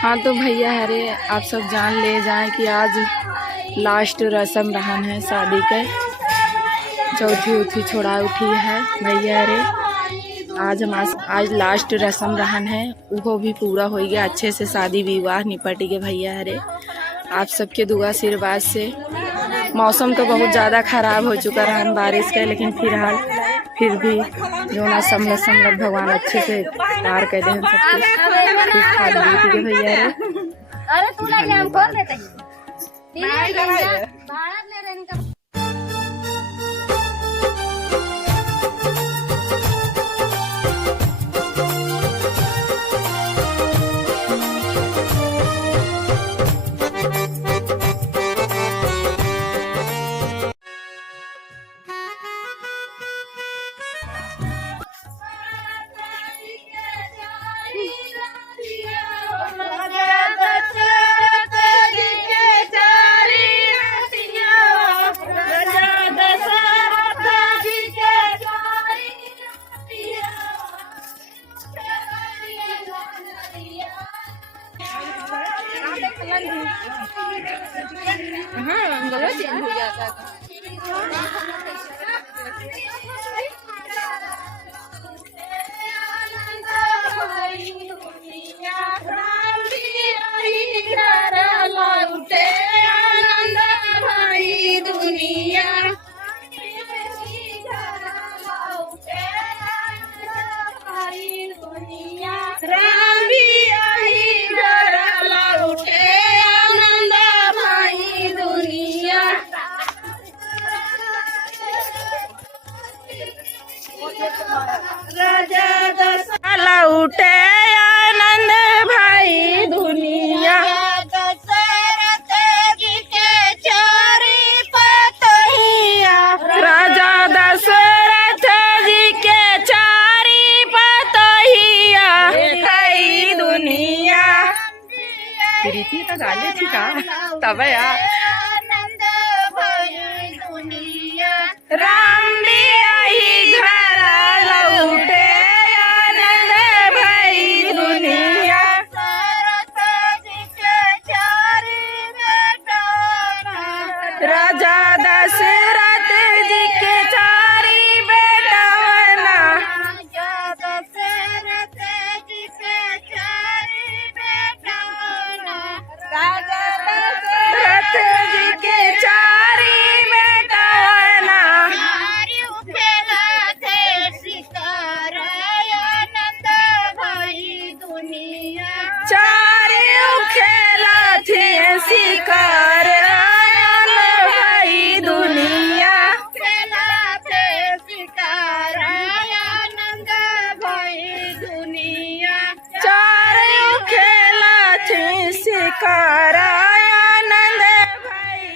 हाँ तो भैया अरे आप सब जान ले जाएं कि आज लास्ट रस्म रहन है शादी के। चौथी उथी छोड़ा उठी है भैया अरे आज लास्ट रस्म रहन है, वो भी पूरा हो गया अच्छे से। शादी विवाह निपट गए भैया अरे आप सबके दुआ आशीर्वाद से। मौसम तो बहुत ज़्यादा ख़राब हो चुका रहन बारिश का, लेकिन फिर भी जो ना समझ भगवान अच्छे से पार कर दे सब कुछ ठीक ठाक बीत गए भैया रे। हाँ गला चेंज हो जाता है। राजा दशहरा उठे आनंद भाई दुनिया, दशरथ जी के चारी पतोहिया, राजा दशरथ जी के चारी पतोहिया भाई दुनिया। प्रीति तो गाली थी का तब यार आनंद भाई दुनिया, राम राजा दशरथ जी के चारी बेटवना, राजा दशरथ जी के चारी बेटवना, राजा दशरथ जी के चारी बेटवना, खेला थे शिकार आनंद भाई दुनिया, चारी खेला थे शिकार आनंद भाई।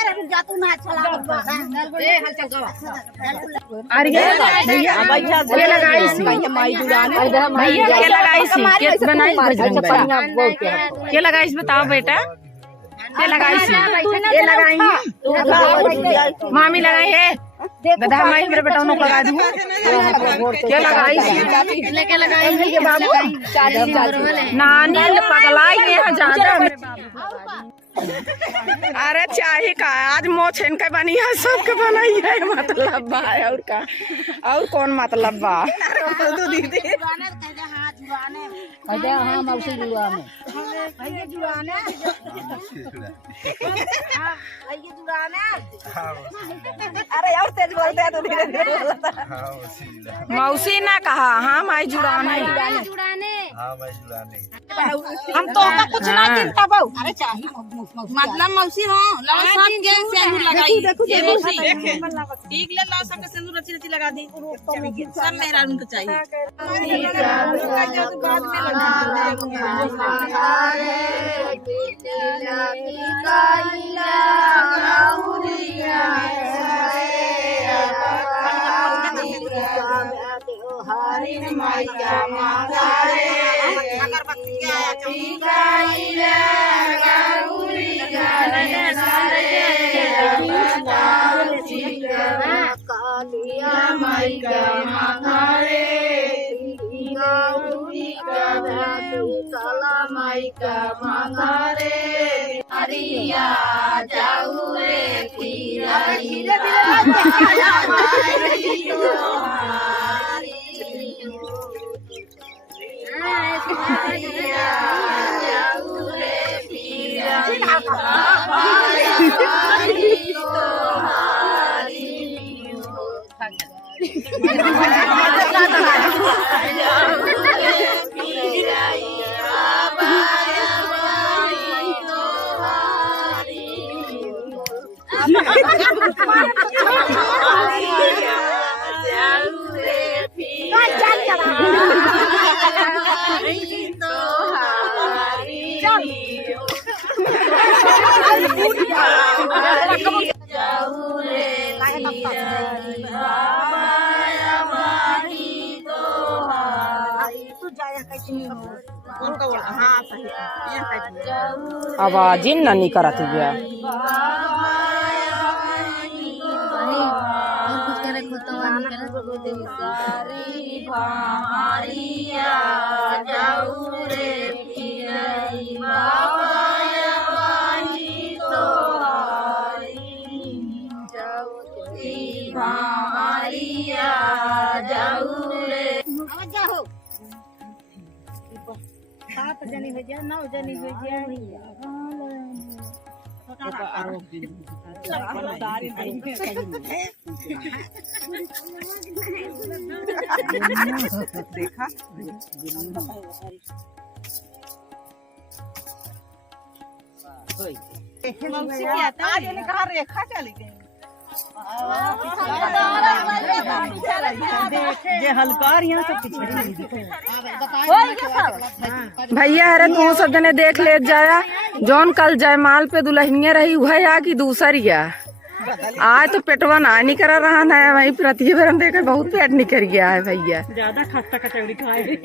अरे जा तू ना चला के लगाई सी भैया के लगाई सी के बनाई के लगाई सी बताओ बेटा के लगाई सी ये लगाई मामी लगाई है गधा माई मेरे बेटा उनको लगा दूँ क्या लगाई के लगाई है ये बाबू नानी पगलाई यहाँ ज्यादा मेरे बाबू। अरे चाहे का आज मोछ इनका बनी है सबके बनाई है मतलब बा और का और कौन मतलब बा दीदी हाँ मौसी जुड़ाने अरे और तेज बोलते हैं तो धीरे मौसी ना कहा हाँ माई जुड़ाने हम तो का कुछ ना चिंता बहु अरे चाहिए मतलब मौसी हो लाओ सब के सेंदूर लगाई ये मौसी देखे ठीक ले लाओ सब के सेंदूर रची रची लगा दी सब मेरा उनको चाहिए बाद में लगा हरि मैया मांगारे अगरबत्ती कालिया माई का मांगारे काला माई का माथा रे हरिया जाऊ रे आवाज ही नहीं करत गया। जनी हो जाए 9 जनी हो जाए देखा आज कहा रेखा चली गई भैया अरे तू सब जने देख ले जाया जौन कल जयमाल पे दुल्हनिया रही वह या की दूसरिया आज तो पेटवा ना नहीं करा रहा है वही प्रतिभा देखकर बहुत पेट निकल गया है भैया ज्यादा खट्टा कचौड़ी खाए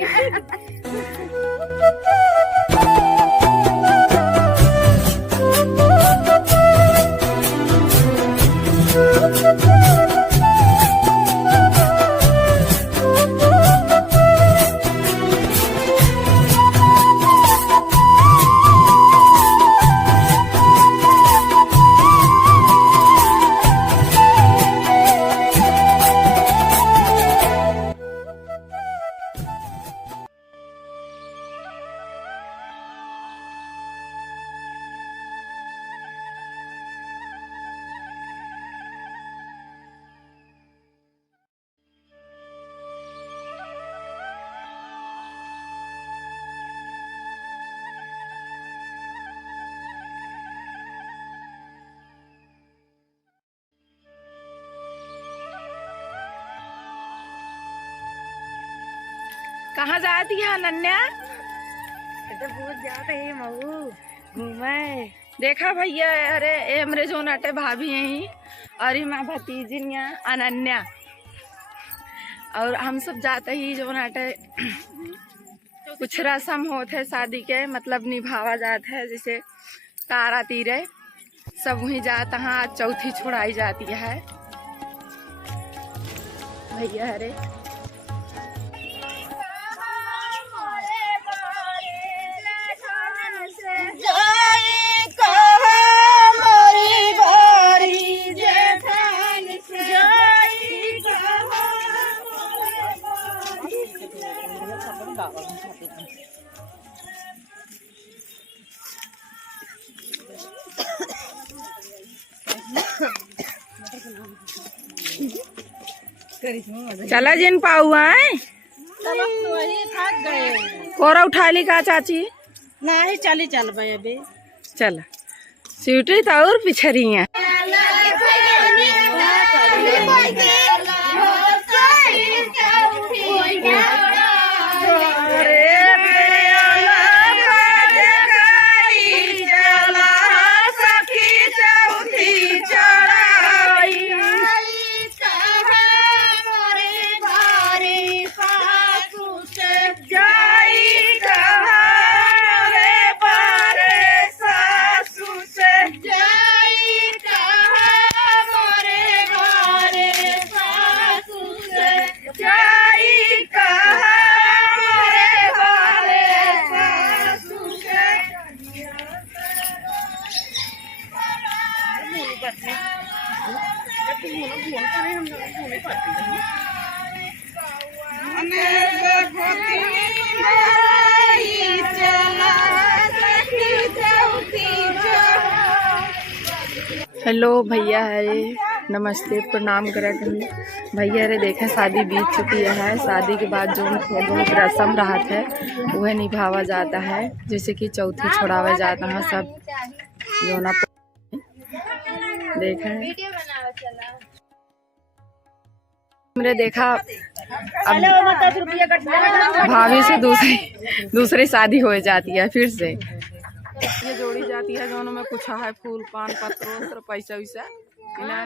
कहाँ जाती है अनन्या? तो बहुत जाते हैं मऊ घूमे देखा भैया अरे ए हमरे जो नाटे भाभी यही और माँ भतीजिया अनन्या और हम सब जाते ही जो नाटे कुछ रस्म होते शादी के मतलब निभावा जाता है जैसे तारा तीरे सब वहीं जाता है। आज चौथी छुड़ाई जाती है भैया अरे चला जिन पाऊ है कोरा उठा ली का चाची नहीं चली चल भाई अभी चल सीटी तो और पिछड़ी है हेलो भैया अरे नमस्ते प्रणाम करत हूँ भैया अरे देखें शादी बीत चुकी है। शादी के बाद जो थोड़ा बहुत रस्म रहा है वह निभावा जाता है, जैसे कि चौथी छोड़ावा जाता है सब जो ना देखें। हमने देखा अब भाभी से दूसरी शादी हो जाती है फिर से ये जोड़ी जाती है दोनों में कुछ है फूल पान पत्र पैसा वैसा चला